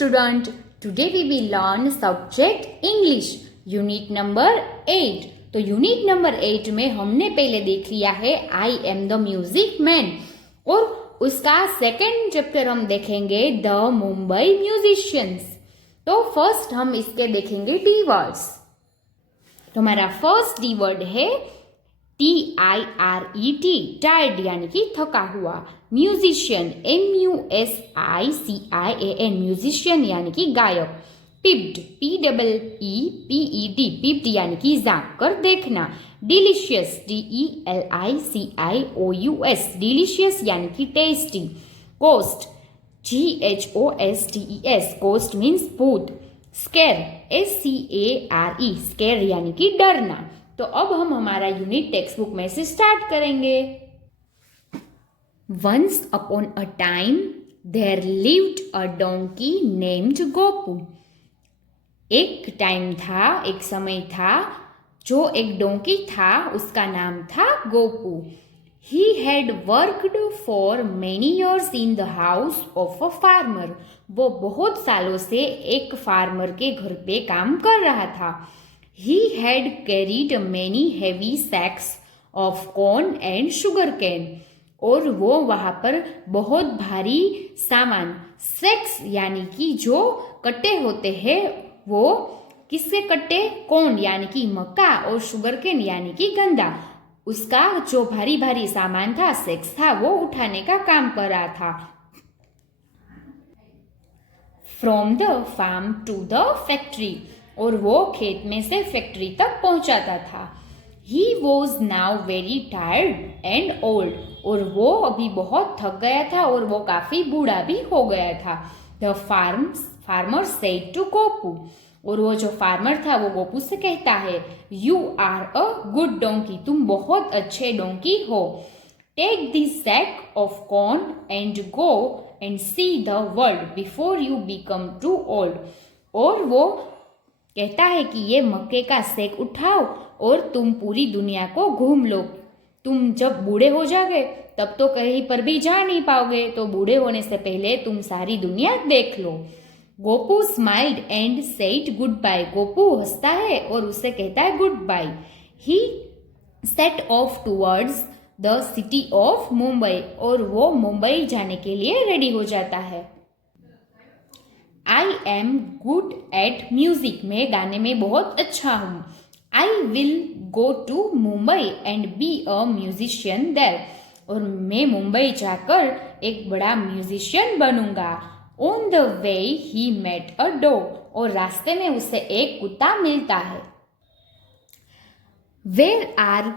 student. Today we will learn subject English, unit number 8. तो unit number 8 में हमने पहले देख लिया है I am the music man और उसका सेकेंड चैप्टर हम देखेंगे द मुंबई म्यूजिशियंस। तो फर्स्ट हम इसके देखेंगे डी वर्ड्स। तो हमारा फर्स्ट डी वर्ड है TIRET, टायर्ड यानी कि थका हुआ। म्यूजिशियन MUSICIAN, म्यूजिशियन यानी कि गायक। पिप्ड PEEPED, पिप्ड यानी कि झाँक कर देखना। डिलीशियस DELICIOUS, डिलीशियस यानी कि tasty. Ghost GHOSTES, ghost means भूत। स्केर SCARE, स्केर यानी कि डरना। तो अब हम हमारा यूनिट टेक्स्ट बुक में से स्टार्ट करेंगे। Once upon a time there lived a donkey named Gopu. एक टाइम था, एक समय था, जो एक डोंकी था, उसका नाम था Gopu. He had worked for many years in the house of a farmer. वो बहुत सालों से एक फार्मर के घर पे काम कर रहा था। He had carried many heavy sacks of corn and sugarcane. और वो वहाँ पर बहुत भारी सामान, सैक्स यानी कि जो कट्टे होते हैं, वो किससे कट्टे? कॉर्न यानी कि मक्का और शुगरकेन यानी कि गन्ना। उसका जो भारी भारी सामान था, सैक्स था, वो उठाने का काम कर रहा था। From the farm to the factory, और वो खेत में से फैक्ट्री तक पहुंचाता था। He was now very tired and old, और वो अभी बहुत थक गया था और वो काफी बूढ़ा भी हो गया था। The farmer said to Gopu, और वो जो फार्मर था वो गोपू से कहता है, You are a good donkey, तुम बहुत अच्छे डोंकी हो। Take this sack of corn and go and see the world before you become too old. और वो कहता है कि ये मक्के का सेक उठाओ और तुम पूरी दुनिया को घूम लो। तुम जब बूढ़े हो जाओगे तब तो कहीं पर भी जा नहीं पाओगे, तो बूढ़े होने से पहले तुम सारी दुनिया देख लो। Gopu smiled and said goodbye, Gopu हंसता है और उससे कहता है goodbye. He set off towards the city of Mumbai, और वो मुंबई जाने के लिए रेडी हो जाता है। I am good at music, मैं गाने में बहुत अच्छा हूँ। I will go to Mumbai and be a musician there, और मैं मुंबई जाकर एक बड़ा म्यूजिशियन बनूंगा। On the way he met a dog, और रास्ते में उसे एक कुत्ता मिलता है। Where are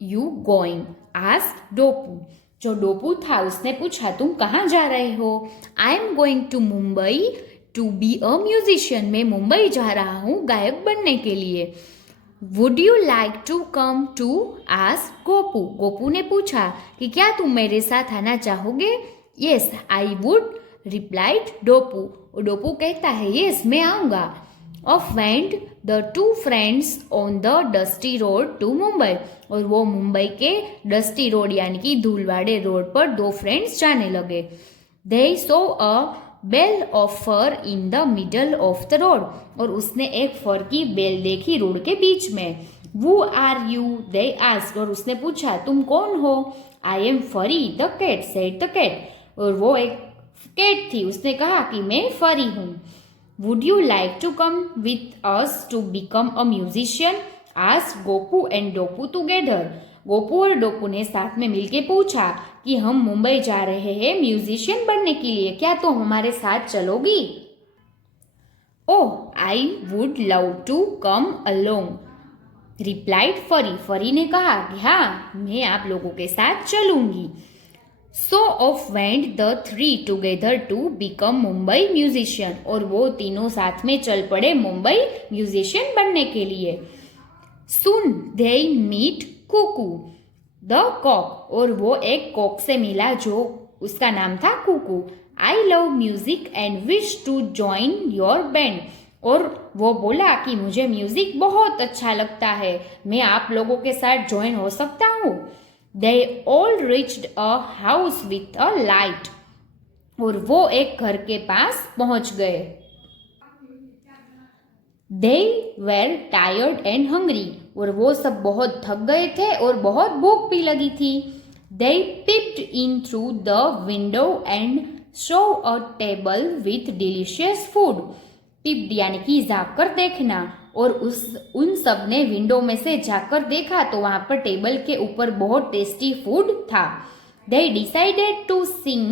you going asked Dopu, जो डोपू था उसने पूछा तुम कहाँ जा रहे हो? I am going to Mumbai to be a musician, मैं मुंबई जा रहा हूँ गायक बनने के लिए। Would you like to come too ask Gopu, Gopu ने पूछा कि क्या तुम मेरे साथ आना चाहोगे? Yes I would replied Dopu, और डोपू कहता है यस मैं आऊँगा। Off went the two friends on the dusty road to Mumbai, और वो मुंबई के डस्टी रोड यानी कि धूलवाड़े रोड पर दो फ्रेंड्स जाने लगे। They saw a ball of fur in the middle of the road, और उसने एक फर की बेल देखी रोड के बीच में। वो आर यू दे आस्क्ड, और उसने पूछा तुम कौन हो? I am Furry the cat said the cat, और वो एक कैट थी, उसने कहा कि मैं फरी हूँ। Would you like to come with us to become a musician asked Gopu and Dopu together, Gopu और डोपू ने साथ में मिलके पूछा कि हम मुंबई जा रहे हैं म्यूजिशियन बनने के लिए, क्या तुम हमारे साथ चलोगी? Oh I would love to come along, replied Furry, Furry ने कहा कि हाँ मैं आप लोगों के साथ चलूंगी। So off went the three together to become Mumbai musician, और वो तीनों साथ में चल पड़े मुंबई म्यूजिशियन बनने के लिए। Soon they meet Kuku the cock, और वो एक कॉक से मिला जो उसका नाम था Kuku. I love music and wish to join your band, और वो बोला कि मुझे म्यूजिक बहुत अच्छा लगता है, मैं आप लोगों के साथ ज्वाइन हो सकता हूँ। They all reached a house with a light, और वो एक घर के पास पहुंच गए। They were tired and hungry, और वो सब बहुत थक गए थे और बहुत भूख भी लगी थी। They peeped in through the window and saw a table with delicious food. Peeped यानी कि झाँक देखना, और उन सब ने विंडो में से झाँक देखा तो वहां पर टेबल के ऊपर बहुत टेस्टी फूड था। They decided to sing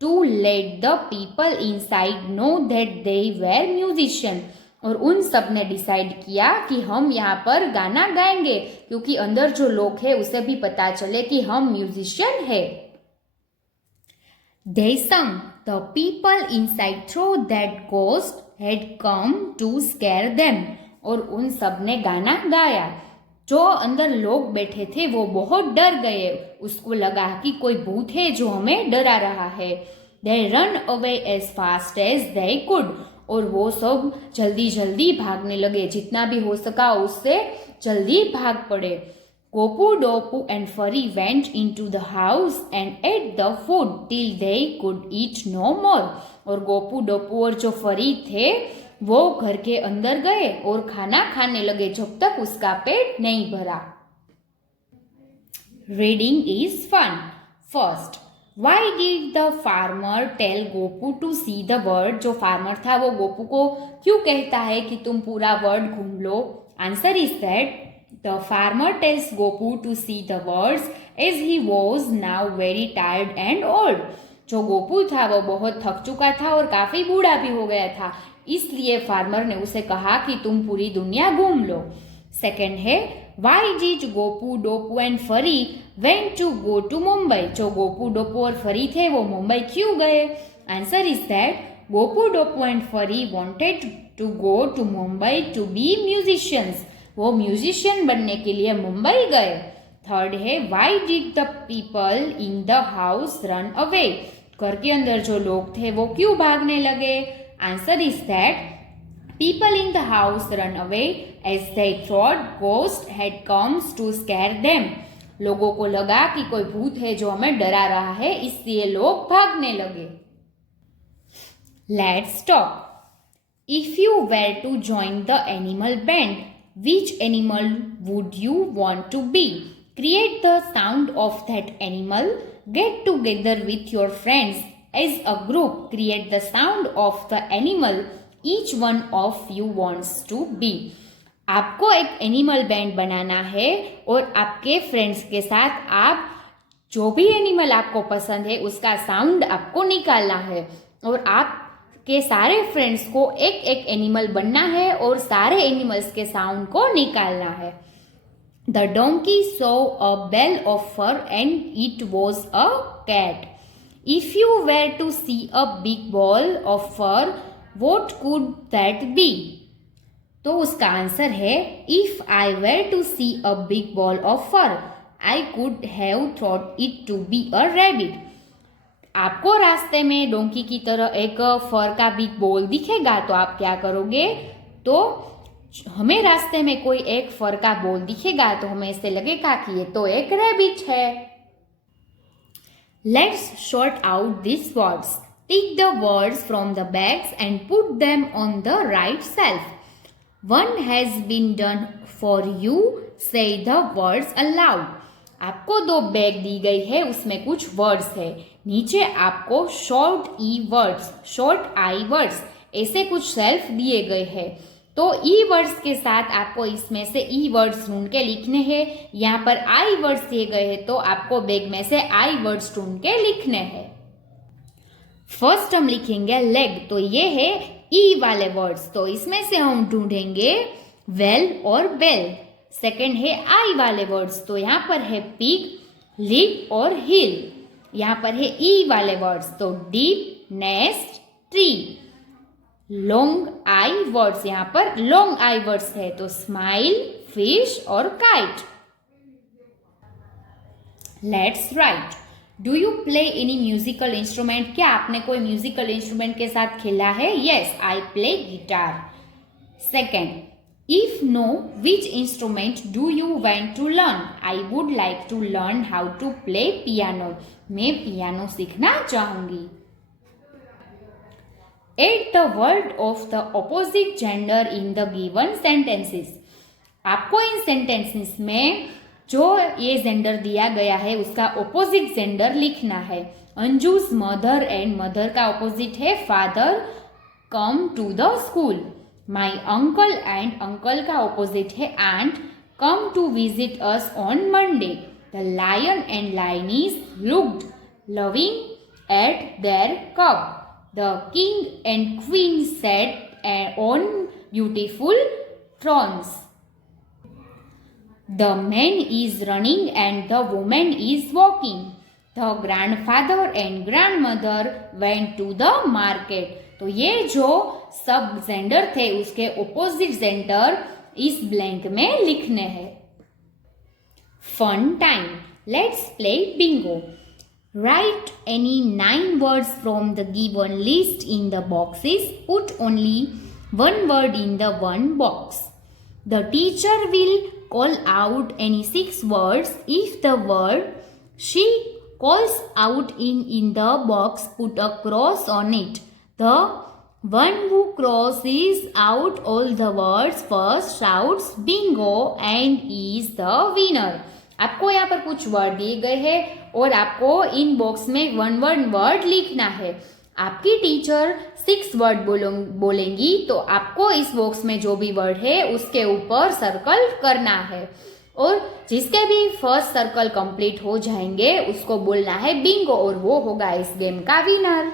to let the people inside know that they were musicians. और उन सब ने डिसाइड किया कि हम यहाँ पर गाना गाएंगे क्योंकि अंदर जो लोग हैं उसे भी पता चले कि हम म्यूजिशियन है। They sung. The people inside thought that ghost had come to scare them. और उन सब ने गाना गाया। जो अंदर लोग बैठे थे वो बहुत डर गए, उसको लगा कि कोई भूत है जो हमें डरा रहा है। They run away as fast as they could. और वो सब जल्दी जल्दी भागने लगे, जितना भी हो सका उससे जल्दी भाग पड़े। Gopu Dopu and Furry went into the house and ate the food till they could eat no more. और गोपू डोपू और जो फरी थे वो घर के अंदर गए और खाना खाने लगे जब तक उसका पेट नहीं भरा। Reading is fun. First, Why did the farmer tell Gopu to see the world? जो फार्मर था वो गोपू को क्यों कहता है कि तुम पूरा वर्ल्ड घूम लो? Answer is that the farmer tells Gopu to see the words as he was now very tired and old. जो गोपू था वो बहुत थक चुका था और काफी बूढ़ा भी हो गया था, इसलिए फार्मर ने उसे कहा कि तुम पूरी दुनिया घूम लो। सेकेंड है Why did Gopu Dopu and फरी went to go to Mumbai? जो गोपू डोपू और फरी थे वो मुंबई क्यों गए? Answer is that Gopu Dopu and Furry wanted to go to Mumbai to be musicians. वो म्यूजिशियन बनने के लिए मुंबई गए। थर्ड है Why did the people in the house run away? घर के अंदर जो लोग थे वो क्यों भागने लगे? Answer is that People in the house run away as they thought ghost had come to scare them. लोगों को लगा कि कोई भूत है जो हमें डरा रहा है, इसलिए लोग भागने लगे। Let's talk. If you were to join the animal band, which animal would you want to be? Create the sound of that animal. Get together with your friends as a group. Create the sound of the animal each one of you wants to be. आपको एक animal band बनाना है और आपके friends के साथ आप जो भी एनिमल आपको पसंद है उसका साउंड आपको निकालना है और आपके सारे फ्रेंड्स को एक एक एनिमल बनना है और सारे एनिमल्स के साउंड को निकालना है। The donkey saw a bell of fur and it was a cat. If you were to see a big ball of fur, what could that be? तो उसका आंसर है If I were to see a big ball of fur, I could have thought it to be a rabbit. आपको रास्ते में donkey की तरह एक फर का बिग बॉल दिखेगा तो आप क्या करोगे? तो हमें रास्ते में कोई एक फर का बॉल दिखेगा तो हमें ऐसे लगेगा कि ये तो एक रैबिट है। Let's sort out these words. Pick the words from the bags and put them on the right shelf. One has been done for you. Say the words aloud. आपको दो बैग दी गई है, उसमें कुछ वर्ड्स है। नीचे आपको शॉर्ट ई words, short आई words ऐसे कुछ शेल्फ दिए गए हैं। तो ई वर्ड्स के साथ आपको इसमें से ई वर्ड्स ढूंढ के लिखने हैं। यहाँ पर आई वर्ड्स दिए गए हैं तो आपको बैग में से आई वर्ड्स ढूंढ के लिखने हैं। फर्स्ट हम लिखेंगे लेग, तो ये है ई वाले वर्ड्स, तो इसमें से हम ढूंढेंगे वेल और बेल। सेकंड है आई वाले वर्ड्स, तो यहाँ पर है पिग, लिप और हिल। यहाँ पर है ई वाले वर्ड्स, तो deep, nest, tree. Long I words, यहाँ पर लॉन्ग आई वर्ड्स है, तो स्माइल, फिश और kite. Let's write. Do you play any musical instrument? क्या आपने कोई म्यूजिकल इंस्ट्रूमेंट के साथ खेला है? Yes, I play guitar. Second, if no, which instrument do you want to learn? I would like to learn how to play piano. मैं piano सीखना चाहूंगी। Add the word of the opposite gender in the given sentences. आपको इन sentences में जो ये gender दिया गया है उसका ऑपोजिट जेंडर लिखना है. अंजुस मदर एंड मदर का ऑपोजिट है father come to the school. My uncle and uncle का ऑपोजिट है aunt come to visit us on Monday. The lion and lioness looked loving at their cub. The king and queen sat on beautiful thrones. The man is running and the woman is walking. The grandfather and grandmother went to the market. तो ये जो सब gender थे उसके opposite gender इस blank में लिखने हैं. Fun time. Let's play bingo. Write any 9 words from the given list in the boxes. Put only one word in the one box. The teacher will call out any 6 words. If the word she calls out in the box, put a cross on it. The one who crosses out all the words first shouts bingo and is the winner. आपको यहाँ पर कुछ word दिए गए हैं और आपको इन box में वन वर्ड लिखना है. आपकी टीचर 6 वर्ड बोलेंगी तो आपको इस बॉक्स में जो भी वर्ड है उसके ऊपर सर्कल करना है और जिसके भी फर्स्ट सर्कल कंप्लीट हो जाएंगे उसको बोलना है बिंगो और वो होगा इस गेम का winner.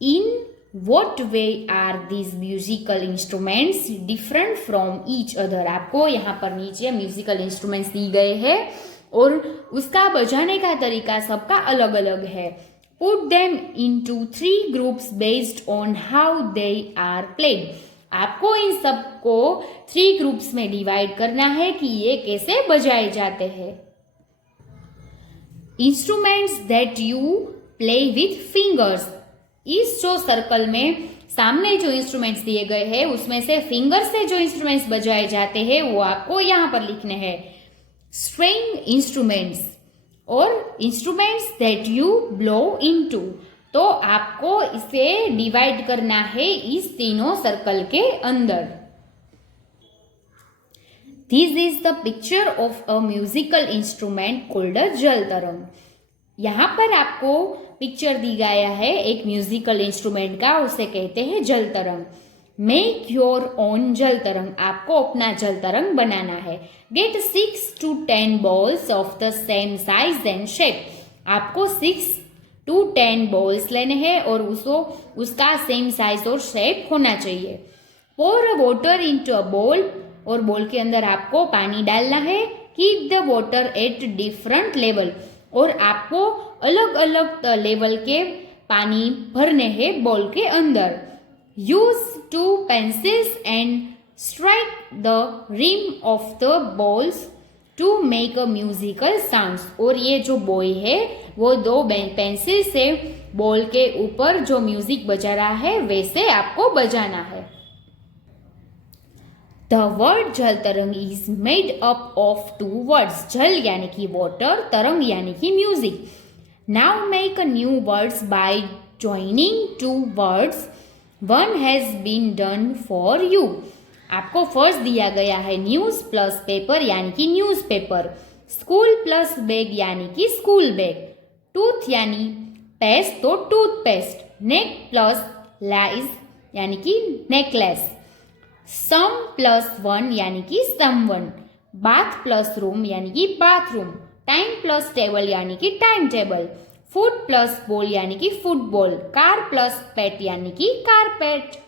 In what way are these musical instruments different from each other. आपको यहाँ पर नीचे म्यूजिकल इंस्ट्रूमेंट्स दी गए हैं और उसका बजाने का तरीका सबका अलग अलग है. Put them into 3 groups based on how they are played. आपको इन सबको 3 ग्रुप्स में डिवाइड करना है कि ये कैसे बजाए जाते हैं. Instruments that you play with fingers. इस जो सर्कल में सामने जो इंस्ट्रूमेंट्स दिए गए हैं उसमें से फिंगर से जो इंस्ट्रूमेंट्स बजाए जाते हैं वो आपको यहाँ पर लिखने हैं. स्ट्रिंग इंस्ट्रूमेंट्स और instruments that you blow into. तो आपको इसे डिवाइड करना है इस तीनों सर्कल के अंदर. This is the picture of a musical instrument called a जल तरंग. यहाँ पर आपको पिक्चर दी गया है एक म्यूजिकल इंस्ट्रूमेंट का, उसे कहते हैं जल तरंग. मेक योर ओन जल तरंग. आपको अपना जल तरंग बनाना है. Get 6 to 10 balls of the same size and shape. आपको 6 to 10 balls लेने हैं और उसका सेम साइज और शेप होना चाहिए. पोर वाटर इनटू अ बोल. और बोल के अंदर आपको पानी डालना है. Keep the water at different level. और आपको अलग अलग लेवल के पानी भरने हैं बॉल के अंदर. Use 2 pencils and strike the rim of the balls to make a musical sounds. और ये जो बॉय है वो 2 पेंसिल से बॉल के ऊपर जो म्यूजिक बजा रहा है वैसे आपको बजाना है. The word jal tarang is made up of 2 words. जल यानी कि वाटर, तरंग यानी कि music. Now make a new words by joining 2 words. One has been done for you. आपको फर्स्ट दिया गया है न्यूज प्लस पेपर यानी कि news paper. School plus bag यानी कि स्कूल बैग. टूथ यानी पेस्ट तो टूथपेस्ट. नेक प्लस लाइज यानी कि नेकलेस. सम प्लस 1 यानी कि समवन. बाथ प्लस रूम यानी कि बाथरूम. टाइम प्लस टेबल यानी कि time table. Foot plus ball यानी कि फुटबॉल. कार प्लस पेट यानी कि कारपेट.